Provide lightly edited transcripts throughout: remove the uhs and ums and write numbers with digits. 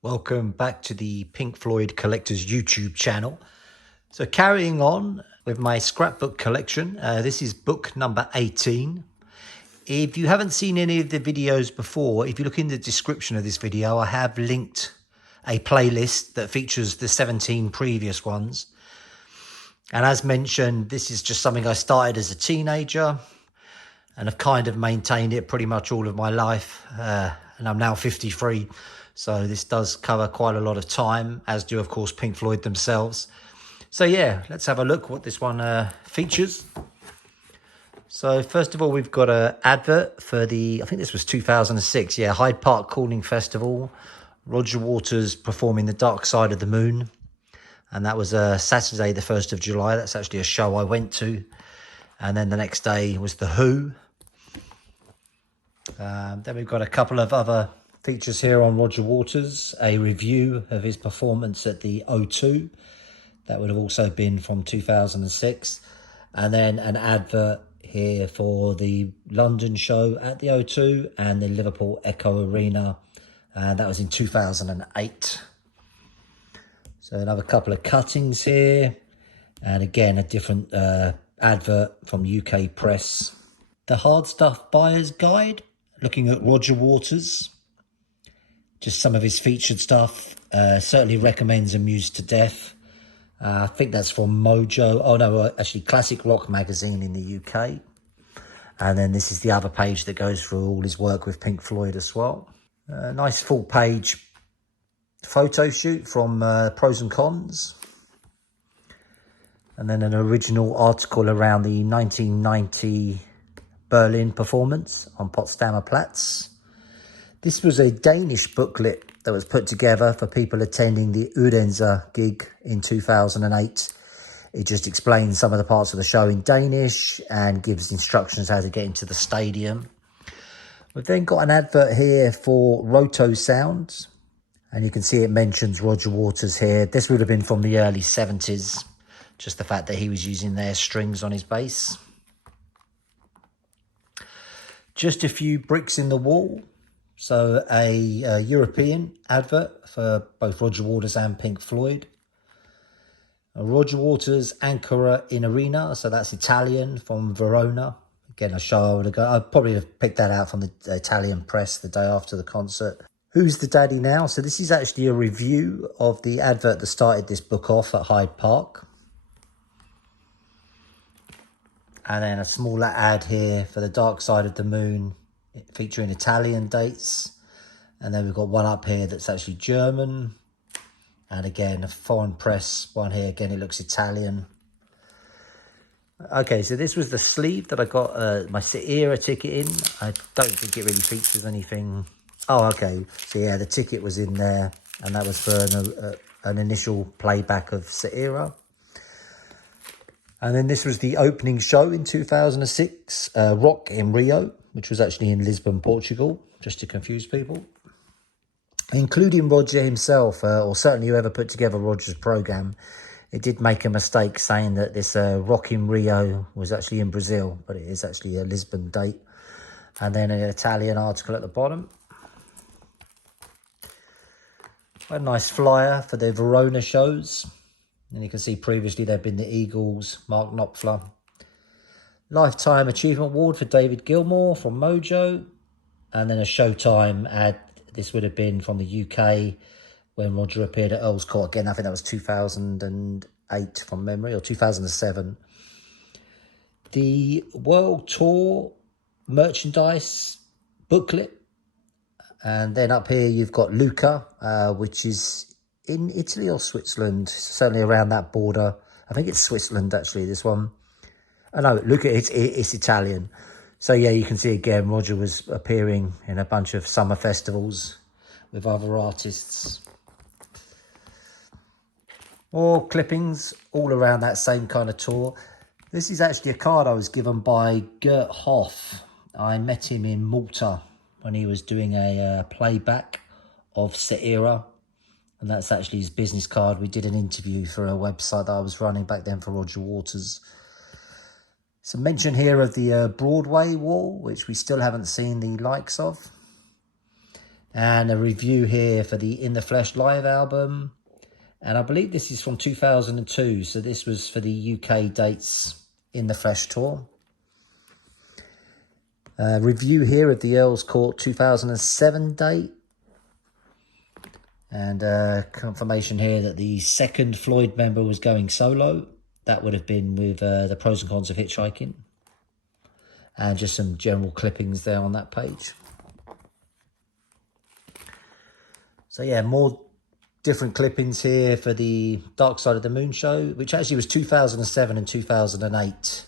Welcome back to the Pink Floyd Collectors YouTube channel. So carrying on with my scrapbook collection, this is book number 18. If you haven't seen any of the videos before, if you look in the description of this video, I have linked a playlist that features the 17 previous ones. And as mentioned, this is just something I started as a teenager and I've kind of maintained it pretty much all of my life. And I'm now 53. So this does cover quite a lot of time, as do, of course, Pink Floyd themselves. So yeah, let's have a look what this one features. So first of all, we've got an advert for I think this was 2006, yeah, Hyde Park Cooling Festival. Roger Waters performing The Dark Side of the Moon. And that was Saturday, the 1st of July. That's actually a show I went to. And then the next day was The Who. Then we've got a couple of other features here on Roger Waters, a review of his performance at the O2. That would have also been from 2006. And then an advert here for the London show at the O2 and the Liverpool Echo Arena. And that was in 2008. So another couple of cuttings here. And again, a different advert from UK Press. The Hard Stuff Buyer's Guide, looking at Roger Waters. Just some of his featured stuff. Certainly recommends Amused to Death. I think that's from Mojo. Oh no, actually Classic Rock magazine in the UK. And then this is the other page that goes through all his work with Pink Floyd as well. Nice full page photo shoot from Pros and Cons. And then an original article around the 1990 Berlin performance on Potsdamer Platz. This was a Danish booklet that was put together for people attending the Odense gig in 2008. It just explains some of the parts of the show in Danish and gives instructions how to get into the stadium. We've then got an advert here for Roto Sound. And you can see it mentions Roger Waters here. This would have been from the early 70s. Just the fact that he was using their strings on his bass. Just a few bricks in the wall. So a European advert for both Roger Waters and Pink Floyd. A Roger Waters Ancora in Arena. So that's Italian from Verona. Again, a show I would have gone. I'd probably have picked that out from the Italian press the day after the concert. Who's the Daddy Now? So this is actually a review of the advert that started this book off at Hyde Park. And then a smaller ad here for The Dark Side of the Moon, featuring Italian dates. And then we've got one up here that's actually German. And again, a foreign press one here. Again, it looks Italian. Okay, so this was the sleeve that I got my Saira ticket in. I don't think it really features anything. Oh, okay. So yeah, the ticket was in there. And that was for an initial playback of Saira. And then this was the opening show in 2006, Rock in Rio, which was actually in Lisbon, Portugal, just to confuse people. Including Roger himself, or certainly whoever put together Roger's programme, it did make a mistake saying that this Rock in Rio was actually in Brazil, but it is actually a Lisbon date. And then an Italian article at the bottom. A nice flyer for the Verona shows. And you can see previously there have been the Eagles, Mark Knopfler. Lifetime Achievement Award for David Gilmour from Mojo. And then a Showtime ad. This would have been from the UK when Roger appeared at Earl's Court. Again, I think that was 2008 from memory, or 2007. The World Tour merchandise booklet. And then up here you've got Luca, which is in Italy or Switzerland, certainly around that border. I think it's Switzerland, actually, this one. Oh, no, look, it's Italian. So, yeah, you can see again, Roger was appearing in a bunch of summer festivals with other artists. More clippings all around that same kind of tour. This is actually a card I was given by Gert Hoff. I met him in Malta when he was doing a playback of Saira. And that's actually his business card. We did an interview for a website that I was running back then for Roger Waters. Some mention here of the Broadway wall, which we still haven't seen the likes of. And a review here for the In the Flesh live album. And I believe this is from 2002. So this was for the UK dates In the Flesh tour. Review here of the Earl's Court 2007 date. And confirmation here that the second Floyd member was going solo. That would have been with the Pros and Cons of Hitchhiking. And just some general clippings there on that page. So yeah, more different clippings here for the Dark Side of the Moon show, which actually was 2007 and 2008.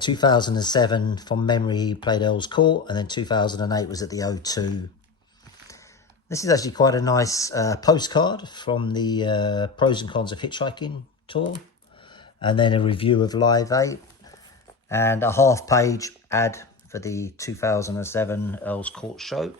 2007, from memory, he played Earl's Court, and then 2008 was at the O2. This is actually quite a nice postcard from the Pros and Cons of Hitchhiking tour, and then a review of Live 8, and a half-page ad for the 2007 Earl's Court show,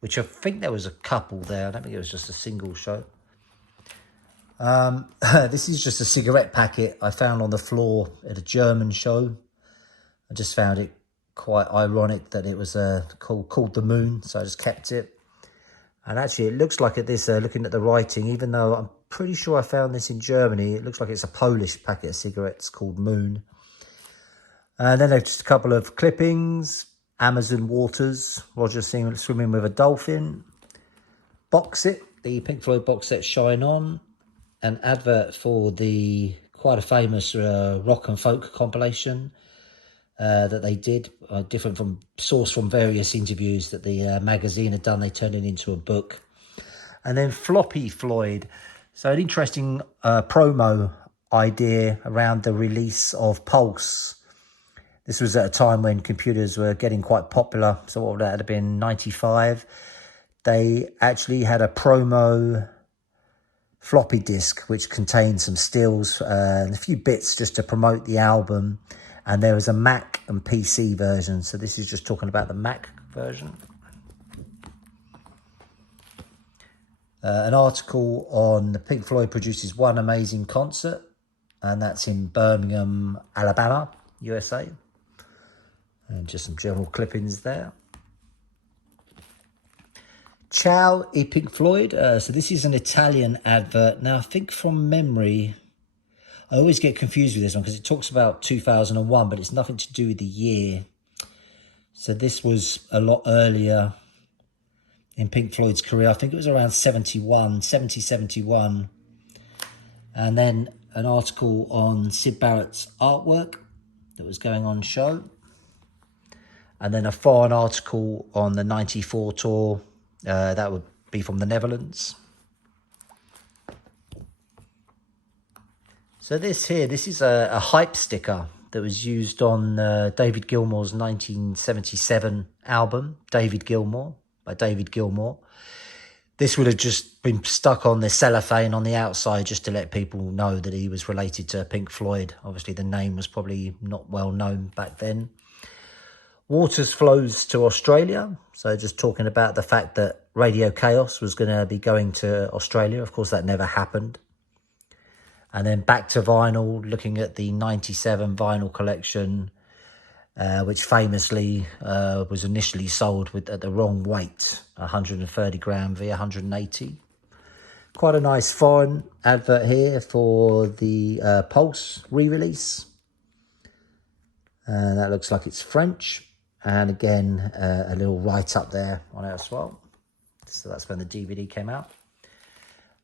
which I think there was a couple there. I don't think it was just a single show. This is just a cigarette packet I found on the floor at a German show. I just found it quite ironic that it was called The Moon, so I just kept it. And actually it looks like this, looking at the writing, even though I'm pretty sure I found this in Germany, it looks like it's a Polish packet of cigarettes called Moon. And then there's just a couple of clippings. Amazon waters, Roger swimming with a dolphin. Box set, the Pink Floyd box set Shine On. An advert for the quite a famous rock and folk compilation that they did, sourced from various interviews that the magazine had done. They turned it into a book. And then Floppy Floyd. So an interesting promo idea around the release of Pulse. This was at a time when computers were getting quite popular. So what would that have been, 95? They actually had a promo floppy disk which contained some stills and a few bits just to promote the album. And there was a Mac and PC version. So this is just talking about the Mac version. An article on Pink Floyd produces one amazing concert, and that's in Birmingham, Alabama, USA. And just some general clippings there. Ciao e Pink Floyd. So this is an Italian advert. Now, I think from memory, I always get confused with this one because it talks about 2001, but it's nothing to do with the year. So this was a lot earlier in Pink Floyd's career. I think it was around 71. And then an article on Syd Barrett's artwork that was going on show. And then a foreign article on the 94 tour. That would be from the Netherlands. So this is a hype sticker that was used on David Gilmour's 1977 album, David Gilmour, by David Gilmour. This would have just been stuck on the cellophane on the outside just to let people know that he was related to Pink Floyd. Obviously, the name was probably not well known back then. Waters flows to Australia. So just talking about the fact that Radio Chaos was going to be going to Australia. Of course, that never happened. And then back to vinyl, looking at the 97 vinyl collection, which famously was initially sold at the wrong weight, 130 gram via 180. Quite a nice foreign advert here for the Pulse re-release. And that looks like it's French. And again, a little write-up there on it as well. So that's when the DVD came out.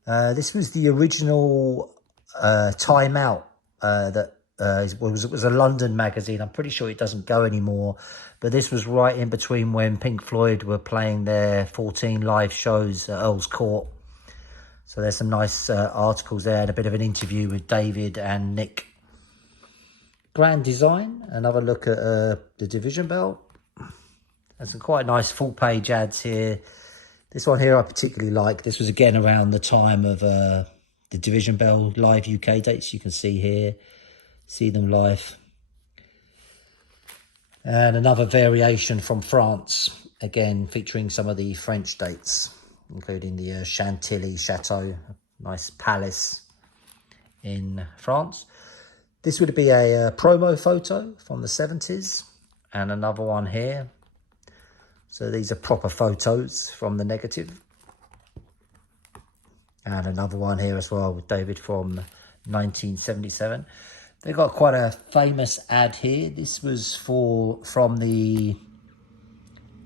This was the original Time Out that was a London magazine. I'm pretty sure it doesn't go anymore. But this was right in between when Pink Floyd were playing their 14 live shows at Earl's Court. So there's some nice articles there and a bit of an interview with David and Nick. Grand design. Another look at the division belt. There's some quite nice full-page ads here. This one here I particularly like. This was again around the time of the Division Bell live UK dates. You can see here. See them live. And another variation from France. Again, featuring some of the French dates, including the Chantilly Chateau. Nice palace in France. This would be a promo photo from the 70s. And another one here So these are proper photos from the negative. And another one here as well with David from 1977. They got quite a famous ad here. This was from the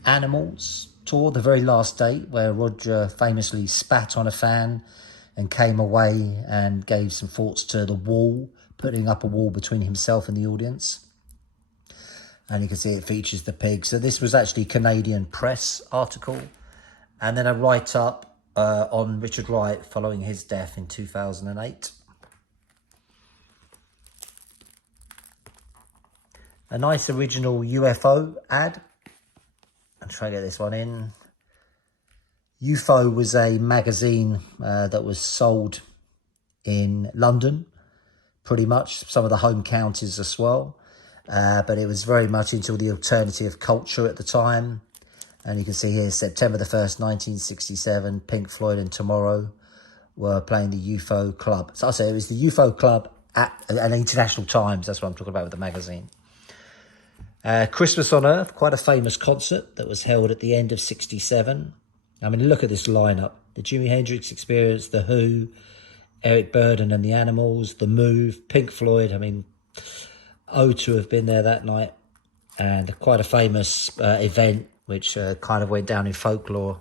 Animals tour, the very last date, where Roger famously spat on a fan and came away and gave some thoughts to the wall, putting up a wall between himself and the audience. And you can see it features the pig. So this was actually a Canadian press article. And then a write-up on Richard Wright following his death in 2008. A nice original UFO ad. I'll try to get this one in. UFO was a magazine that was sold in London, pretty much, some of the home counties as well. But it was very much into the alternative culture at the time. And you can see here, September the 1st, 1967, Pink Floyd and Tomorrow were playing the UFO Club. So I'll say it was the UFO Club at International Times. That's what I'm talking about with the magazine. Christmas on Earth, quite a famous concert that was held at the end of 67. I mean, look at this lineup. The Jimi Hendrix Experience, The Who, Eric Burdon and the Animals, The Move, Pink Floyd. I mean, to have been there that night. And quite a famous event, which kind of went down in folklore.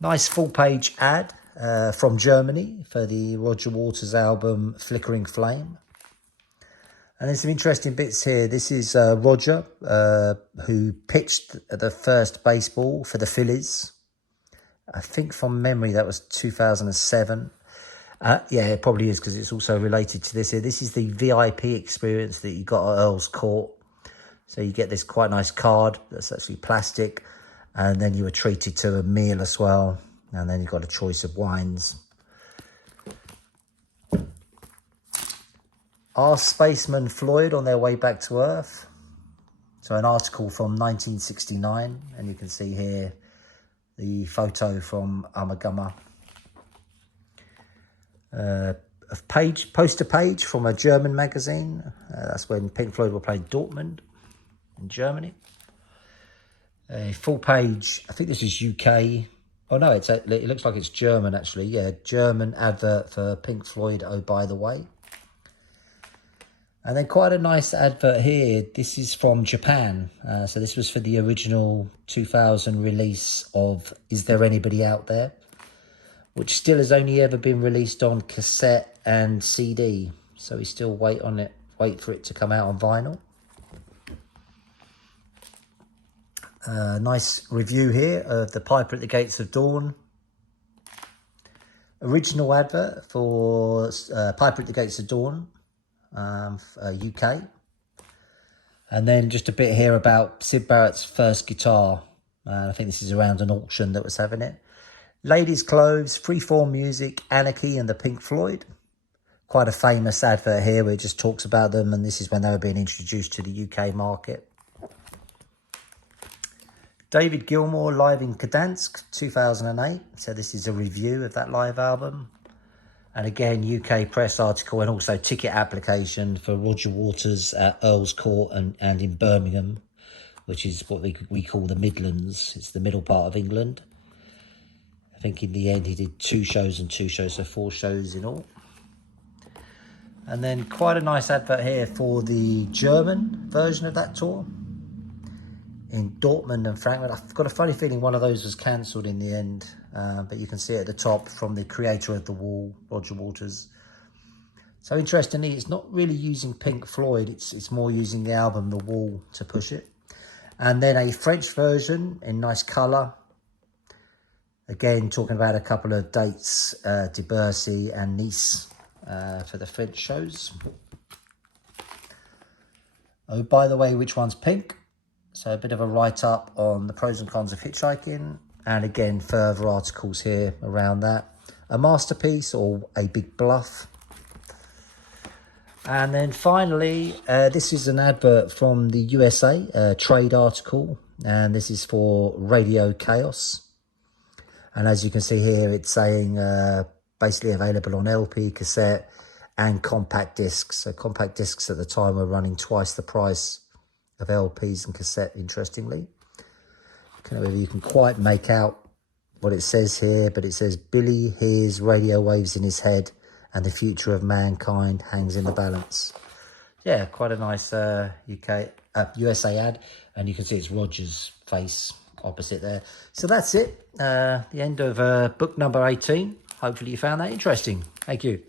Nice full-page ad from Germany for the Roger Waters album Flickering Flame. And there's some interesting bits here. This is Roger, who pitched the first baseball for the Phillies. I think from memory that was 2007. Yeah, it probably is because it's also related to this here. This is the VIP experience that you got at Earl's Court. So you get this quite nice card that's actually plastic. And then you were treated to a meal as well. And then you've got a choice of wines. Are spacemen Floyd on their way back to Earth? So an article from 1969, and you can see here the photo from Ummagumma. A poster page from a German magazine. That's when Pink Floyd were playing Dortmund in Germany. A full page, I think this is UK. Oh no, it looks like it's German actually. Yeah, German advert for Pink Floyd, Oh By The Way. And then quite a nice advert here. This is from Japan. So this was for the original 2000 release of Is There Anybody Out There? Which still has only ever been released on cassette and CD. So we still wait for it to come out on vinyl. Nice review here of The Piper at the Gates of Dawn. Original advert for Piper at the Gates of Dawn. UK. And then just a bit here about Syd Barrett's first guitar. I think this is around an auction that was having it. Ladies' Clothes, Freeform Music, Anarchy and the Pink Floyd. Quite a famous advert here where it just talks about them, and this is when they were being introduced to the UK market. David Gilmour live in Gdansk, 2008. So this is a review of that live album. And again, UK press article and also ticket application for Roger Waters at Earl's Court and in Birmingham, which is what we call the Midlands. It's the middle part of England. I think in the end he did 2 shows and 2 shows, so 4 shows in all. And then quite a nice advert here for the German version of that tour in Dortmund and Frankfurt. I've got a funny feeling one of those was cancelled in the end, but you can see at the top from the creator of The Wall, Roger Waters. So interestingly, it's not really using Pink Floyd, it's more using the album The Wall to push it. And then a French version in nice colour. Again, talking about a couple of dates, de Bercy and Nice for the French shows. Oh, by the way, which one's pink? So a bit of a write-up on the pros and cons of hitchhiking. And again, further articles here around that. A masterpiece or a big bluff. And then finally, this is an advert from the USA, a trade article. And this is for Radio Chaos. And as you can see here, it's saying basically available on LP, cassette and compact discs. So compact discs at the time were running twice the price of LPs and cassette, interestingly. I don't know whether you can quite make out what it says here, but it says, Billy hears radio waves in his head and the future of mankind hangs in the balance. Yeah, quite a nice USA ad. And you can see it's Roger's face opposite there. So that's it. The end of book number 18. Hopefully you found that interesting. Thank you.